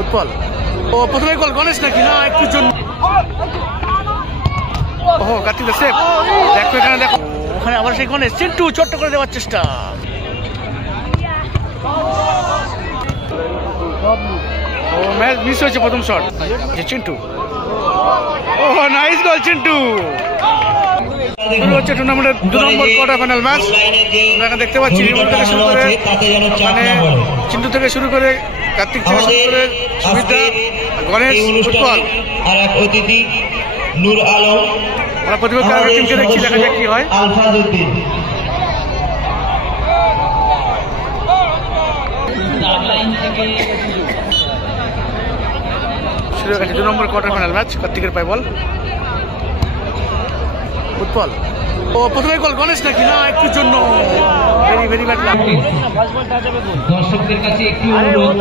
উৎপল ও প্রথমে গোল গণেশ নাকি না একটু জন্য ও কার্তিক সেফ দেখো এখানে দেখো ওখানে আবার সেই গণেশ চিন্টু ছোট্ট করে দেওয়ার চেষ্টা ও ম্যাচ মিস হয়েছে প্রথম শট চিন্টু ও নাইস গোল চিন্টু শুরু হচ্ছে টুর্নামেন্টের 2 নম্বর কোয়ার্টার ফাইনাল ম্যাচ আমরা দেখতে পাচ্ছি রিমন থেকে শুরু করে মানে চিন্টু থেকে শুরু করে কার্তিক থেকে শুরু করে সুবিধা গণেশ উৎপল আর এক অতিথি নূর আলম আমরা প্রতিপক্ষের টিমকে দেখছি দেখা যাক কি হয় আলফাজউদ্দিন শুরু হয়ে গেছে 2 নম্বর কোয়ার্টার ফাইনাল ম্যাচ কার্তিকের পায় বল উৎপল ও প্রথমে গোল গণেশ নাকি না একটু জন্য ভেরি ভেরি ব্যাড লাগ দর্শকদের কাছে একটু অনুরোধ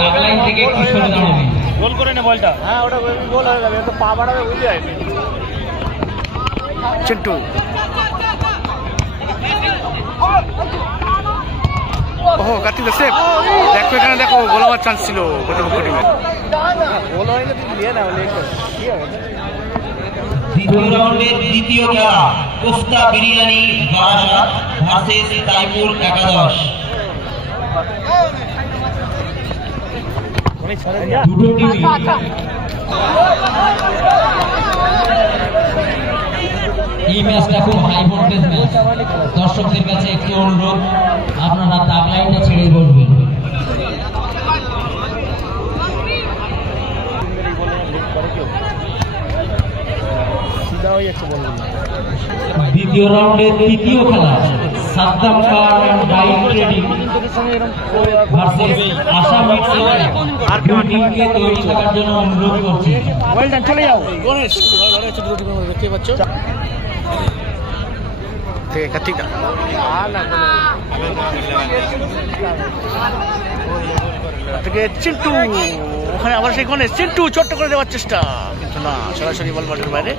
টাগলাইন থেকে একটু সরে দাঁড়াবেন গোল করে নে বলটা হ্যাঁ ওটা গোল হয়ে যাবে তো পা বাড়াবে বুঝে যায়নি চিন্টু ও কার্তিক সেফ দেখো এখানে দেখো গোল হওয়ার চান্স ছিল প্রতিপক্ষ টিমে গোল হয়ে গেলে নিয়ে নাও লেখো কি হবে দ্বিতীয় রাউন্ডের দ্বিতীয় খেলা কোফতা বিরিয়ানি বারাসাত ভার্সেস তাইপুর একাদশ দুটো টিমই এই ম্যাচটা খুব হাই ভোল্টেজ ম্যাচ দর্শকদের কাছে একটি অনুরোধ আপনারা টাগলাইনটা ছেড়ে বসবেন দ্বিতীয় রাউন্ডের তৃতীয় খেলা সাদ্দাম কার এন্ড ডাইট ট্রেডিং ভার্সেস আসাম মিক্সার আর টিমকে তৈরি থাকার জন্য অনুরোধ করছি ওয়েল ডান চলে যাও গণেশ দেখতে পাচ্ছ কার্তিক থেকে চিন্টু ওখানে আবার সেই গণেশ চিন্টু ছোট্ট করে দেওয়ার চেষ্টা কিন্তু না সরাসরি বল মাঠের বাইরে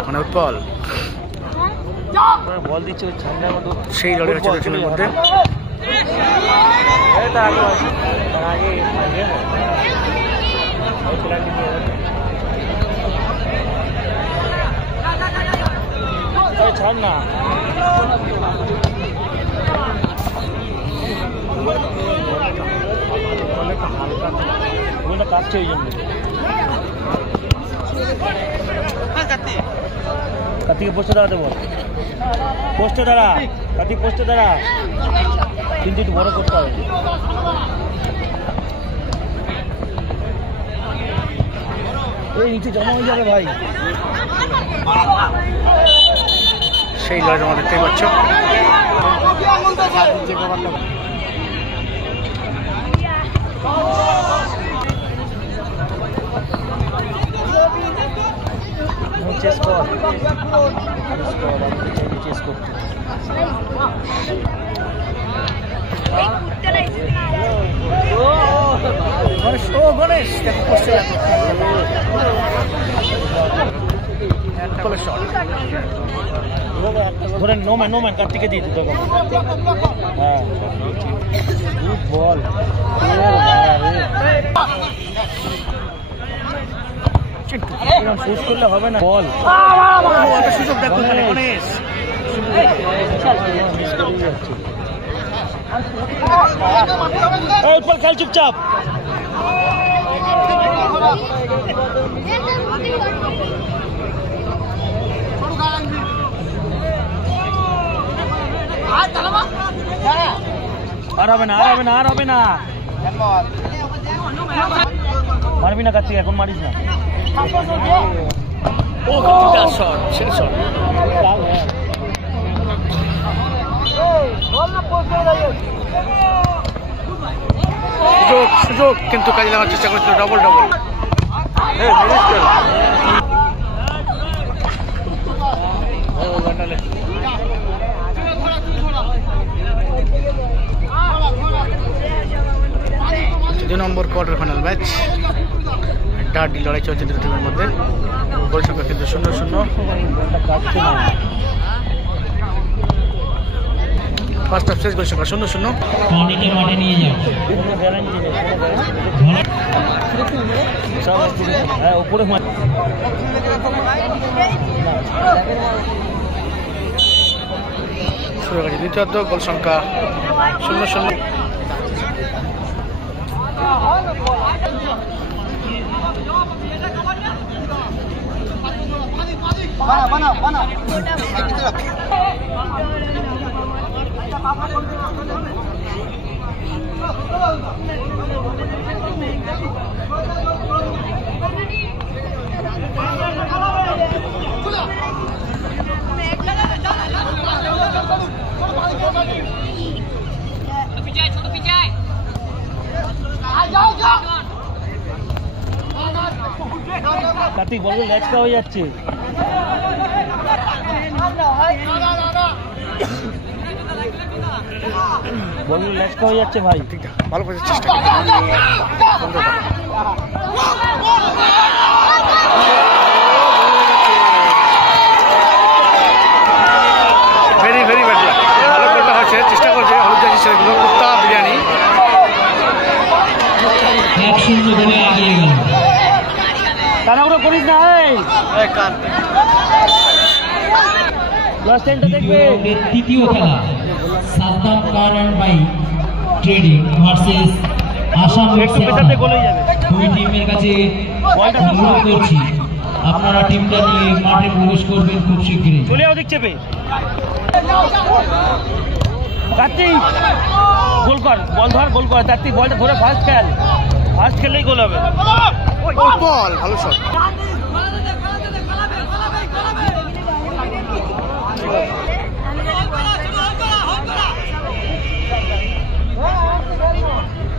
ওখানে উৎপল বল দিচ্ছে সেই লড়াই হচ্ছে টিমের মধ্যে ছাড় না হালকা কাটছে ওই জন্য কার্তিক পোস্টে দাঁড়াতে বল পোস্টে দাঁড়া কার্তিক পোস্টে দাঁড়া কিন্তু একটু বড় করতে হবে এই নিচে জমা হয়ে যাবে ভাই সেই লড়াই তোমরা দেখতে পাচ্ছ চেস কর চেস করতে গণেশ ও গণেশ দেখো পোস্টে ধরেন নো ম্যান কার্তিকে দিয়ে দিত হ্যাঁ বল শেষ করলে হবে না বল সুযোগ দেখো গণেশ উৎপল খেল চুপচাপ আর হবে না মারবি না কাছে এখন মারিস না ও শট সেই শট সুযোগ কিন্তু কাজে লাগার চেষ্টা করছিল ডবল দুই নম্বর কোয়ার্টার ফাইনাল ম্যাচ ডার্টি লড়াই চলছে দুটো টিমের মধ্যে গোল সংখ্যা কিন্তু 0-0 ফার্স্ট হাফ শেষ গোল সংখ্যা 0-0। টনিকে মাঠে নিয়ে যাও। কোনো গ্যারান্টি নেই, সব হ্যাঁ উপরে শুরু হয়ে গেছে দ্বিতীয়ার্ধ, গোল সংখ্যা 0-0। কার্তিক বল ল্যাচকা হয়ে যাচ্ছে। বল ল্যাচকা হয়ে যাচ্ছে ভাই। ঠিক আছে, ভালো করে চেষ্টা ভেরি ভেরি ব্যাড লাক। ভালো করতে হচ্ছে, চেষ্টা করছে হলুদ জার্সি কুত্তা বিরিয়ানি। 1-0 গোলে এগিয়ে গেল। তাড়াহুড়ো করিস না, লাস্ট টাইমটা দেখবে। তৃতীয় খেলা Saddam car and by trading versus Assam meats. দুই টিমের কাছে অনুরোধ করছি আপনারা টিমটা নিয়ে মাঠে প্রবেশ করবেন খুব শীঘ্রই। চলে ওদিক চেপে কার্তিক গোল কর, বল ধর, গোল কর কার্তিক, বলটা ধরে ফার্স্ট খেল, ফার্স্ট খেললেই গোল হবে। বল ভালো শট।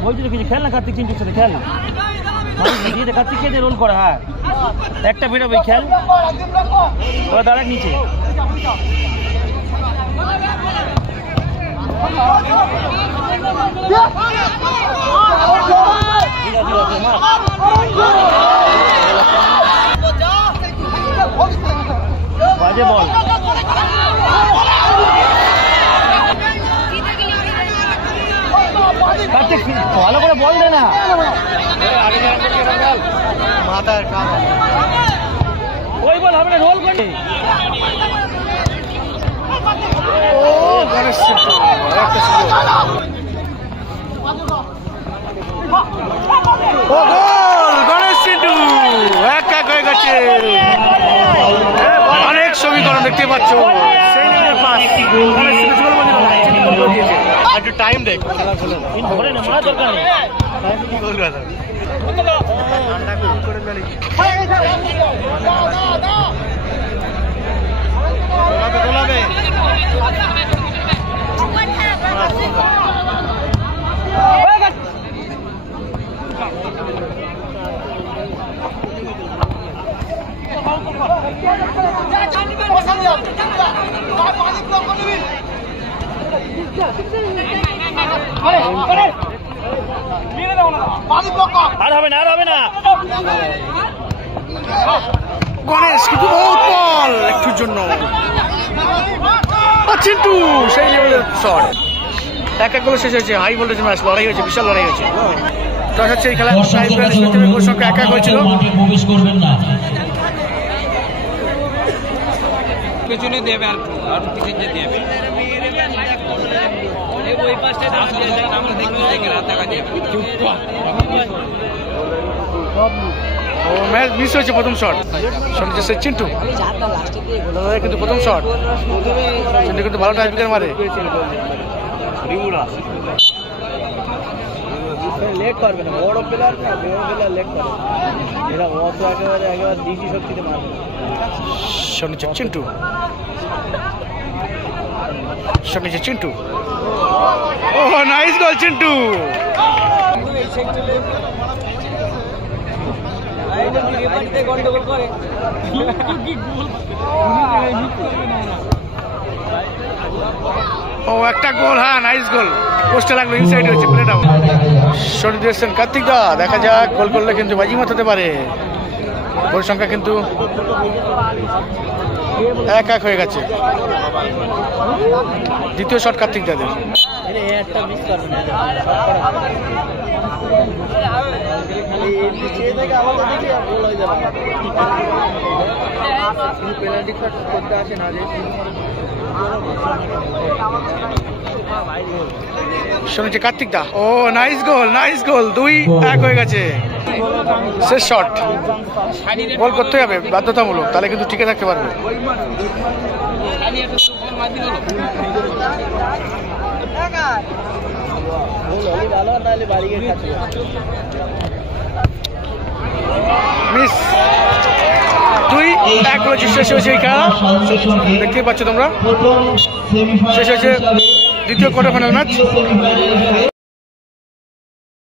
বলছি তো কিছু খেল না কার্তিক, চিন্টুর সাথে খেল, দিয়ে কার্তিককে দিয়ে রোল করা। হ্যাঁ একটা বেরোবে, খেল ওরা দাঁড়াক নিচে। বাজে বল, কার্তিক ভালো করে বল দে না। ওই বল হবে না, রোল করে। ও গণেশ সিদ্ধু, ও গোল গণেশ সিদ্ধু, 1-1 হয়ে গেছে। অনেক সমীকরণ দেখতে পাচ্ছ। একটু টাইম দেখ, খেলা চলে ধরে না, মারা দরকার নেই। আর হবে না, আর হবে না। গণেশ কিন্তু বহুত বল একটুর জন্য। চিন্টু সেই লেভেলের শট। 1-1 গোলে শেষ হয়েছে। হাই ভোল্টেজ ম্যাচ, লড়াই হয়েছে, বিশাল লড়াই হয়েছে। দশ হচ্ছে এই খেলা গোল সংখ্যা 1-1 হয়েছিল। প্রবেশ করবেন না। পেছনে দেবে আর পিছনে যেতে হবে। ওই পাশে আমরা দেখবো, দেখে রাত দেখা যাবে। ও ম্যাচ মিস হয়েছে প্রথম শট। শুনছে সে চিন্টু কিন্তু প্রথম শট চিন্টু কিন্তু ভালো টাইপিকার মারে। লেট করবে না, বড় প্লেয়ার না, বড় প্লেয়ার লেট করবে। এরা অত একেবারে ডিসি শক্তিতে মারবে। শুনছে চিন্টু, শুনছে চিন্টু। ও নাইস গোল চিন্টু। গন্ডগোল করে ও একটা গোল, হ্যাঁ নাইস গোল, পোস্টে লাগলো, ইনসাইড হয়েছে, প্লেট আউট। শরীর দিয়েছেন কার্তিক দা, দেখা যাক গোল করলে কিন্তু বাজিমাত হতে পারে। গোল সংখ্যা কিন্তু 1-1 হয়ে গেছে। দ্বিতীয় শট কার্তিক দাদের। শুনেছি কার্তিক দা। ও নাইস গোল 2-1 হয়ে গেছে। শেষ শট, গোল করতে হবে বাধ্যতামূলক, তাহলে কিন্তু টিকে থাকতে পারবে। মিস 2-1 হয়েছে। শেষ হয়েছে এই খেলা, দেখতেই পাচ্ছ তোমরা। শেষ হয়েছে দ্বিতীয় কোয়ার্টার ফাইনাল ম্যাচ।